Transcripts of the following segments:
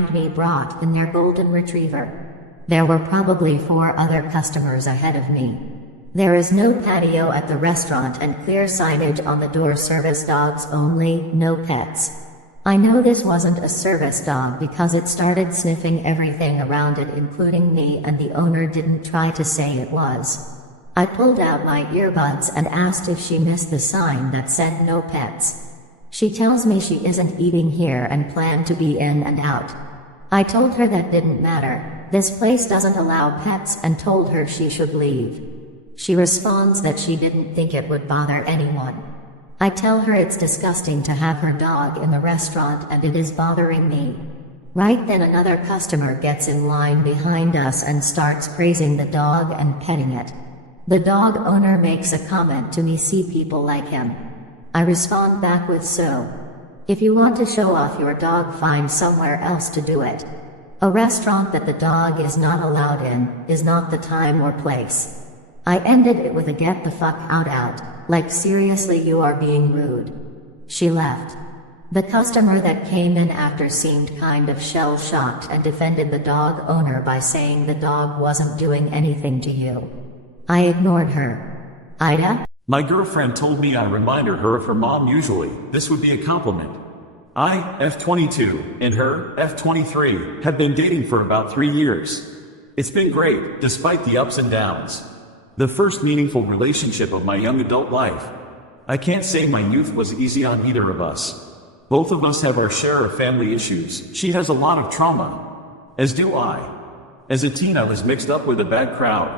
me brought in their golden retriever. There were probably 4 other customers ahead of me. There is no patio at the restaurant and clear signage on the door: service dogs only, no pets. I know this wasn't a service dog because it started sniffing everything around it, including me, and the owner didn't try to say it was. I pulled out my earbuds and asked if she missed the sign that said no pets. She tells me she isn't eating here and planned to be in and out. I told her that didn't matter, this place doesn't allow pets, and told her she should leave. She responds that she didn't think it would bother anyone. I tell her it's disgusting to have her dog in the restaurant and it is bothering me. Right then another customer gets in line behind us and starts praising the dog and petting it. The dog owner makes a comment to me: "See people like him." I respond back with, "So, if you want to show off your dog, find somewhere else to do it. A restaurant that the dog is not allowed in is not the time or place." I ended it with a "Get the fuck out, like seriously, you are being rude." She left. The customer that came in after seemed kind of shell-shocked and defended the dog owner by saying the dog wasn't doing anything to you. I ignored her. Ida? My girlfriend told me I reminded her of her mom. Usually, this would be a compliment. I, F22, and her, F23, have been dating for about 3 years. It's been great, despite the ups and downs. The first meaningful relationship of my young adult life. I can't say my youth was easy on either of us. Both of us have our share of family issues. She has a lot of trauma. As do I. As a teen, I was mixed up with a bad crowd.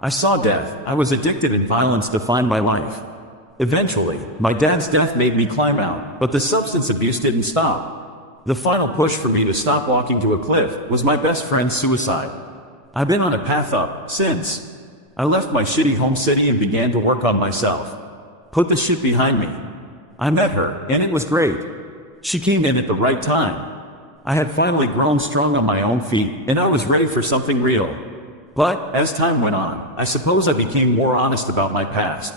I saw death. I was addicted, and violence defined my life. Eventually, my dad's death made me climb out, but the substance abuse didn't stop. The final push for me to stop walking to a cliff was my best friend's suicide. I've been on a path up since. I left my shitty home city and began to work on myself. Put the shit behind me. I met her, and it was great. She came in at the right time. I had finally grown strong on my own feet, and I was ready for something real. But, as time went on, I suppose I became more honest about my past.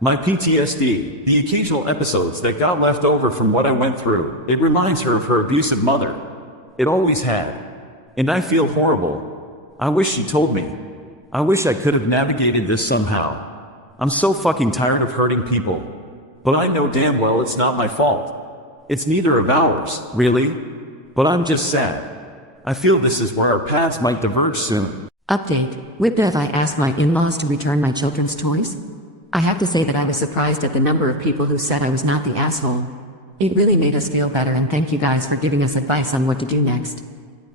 My PTSD, the occasional episodes that got left over from what I went through, it reminds her of her abusive mother. It always had. And I feel horrible. I wish she told me. I wish I could have navigated this somehow. I'm so fucking tired of hurting people. But I know damn well it's not my fault. It's neither of ours, really. But I'm just sad. I feel this is where our paths might diverge soon. Update. With Bev, I asked my in-laws to return my children's toys. I have to say that I was surprised at the number of people who said I was not the asshole. It really made us feel better, and thank you guys for giving us advice on what to do next.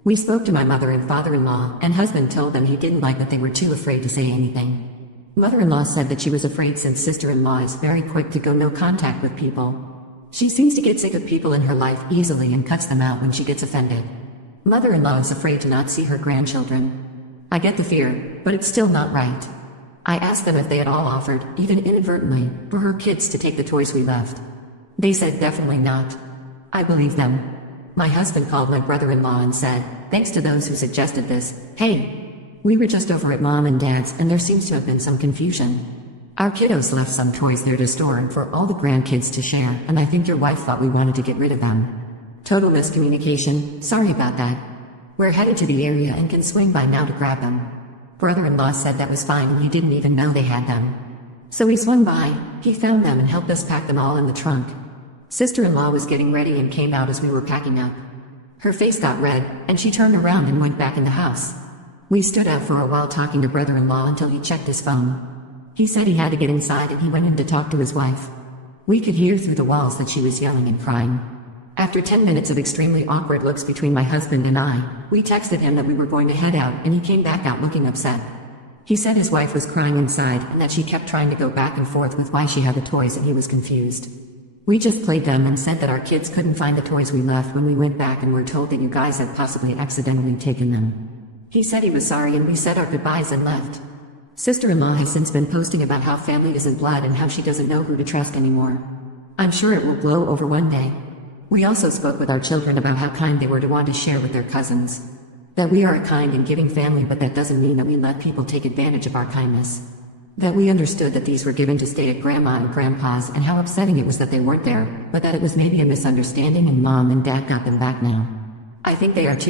We spoke to my mother and father-in-law, and husband told them he didn't like that they were too afraid to say anything. Mother-in-law said that she was afraid since sister-in-law is very quick to go no contact with people. She seems to get sick of people in her life easily and cuts them out when she gets offended. Mother-in-law is afraid to not see her grandchildren. I get the fear, but it's still not right. I asked them if they had all offered, even inadvertently, for her kids to take the toys we left. They said definitely not. I believe them. My husband called my brother-in-law and said, "Thanks to those who suggested this. Hey, we were just over at Mom and Dad's and there seems to have been some confusion. Our kiddos left some toys there to store and for all the grandkids to share, and I think your wife thought we wanted to get rid of them. Total miscommunication, sorry about that. We're headed to the area and can swing by now to grab them." Brother-in-law said that was fine and he didn't even know they had them. So he swung by, he found them and helped us pack them all in the trunk. Sister-in-law was getting ready and came out as we were packing up. Her face got red, and she turned around and went back in the house. We stood out for a while talking to brother-in-law until he checked his phone. He said he had to get inside and he went in to talk to his wife. We could hear through the walls that she was yelling and crying. After 10 minutes of extremely awkward looks between my husband and I, we texted him that we were going to head out and he came back out looking upset. He said his wife was crying inside and that she kept trying to go back and forth with why she had the toys and he was confused. We just played them and said that our kids couldn't find the toys we left when we went back and were told that you guys had possibly accidentally taken them. He said he was sorry and we said our goodbyes and left. Sister-in-law has since been posting about how family isn't blood and how she doesn't know who to trust anymore. I'm sure it will blow over one day. We also spoke with our children about how kind they were to want to share with their cousins. That we are a kind and giving family, but that doesn't mean that we let people take advantage of our kindness. That we understood that these were given to stay at Grandma and Grandpa's and how upsetting it was that they weren't there, but that it was maybe a misunderstanding and Mom and Dad got them back now. I think they are too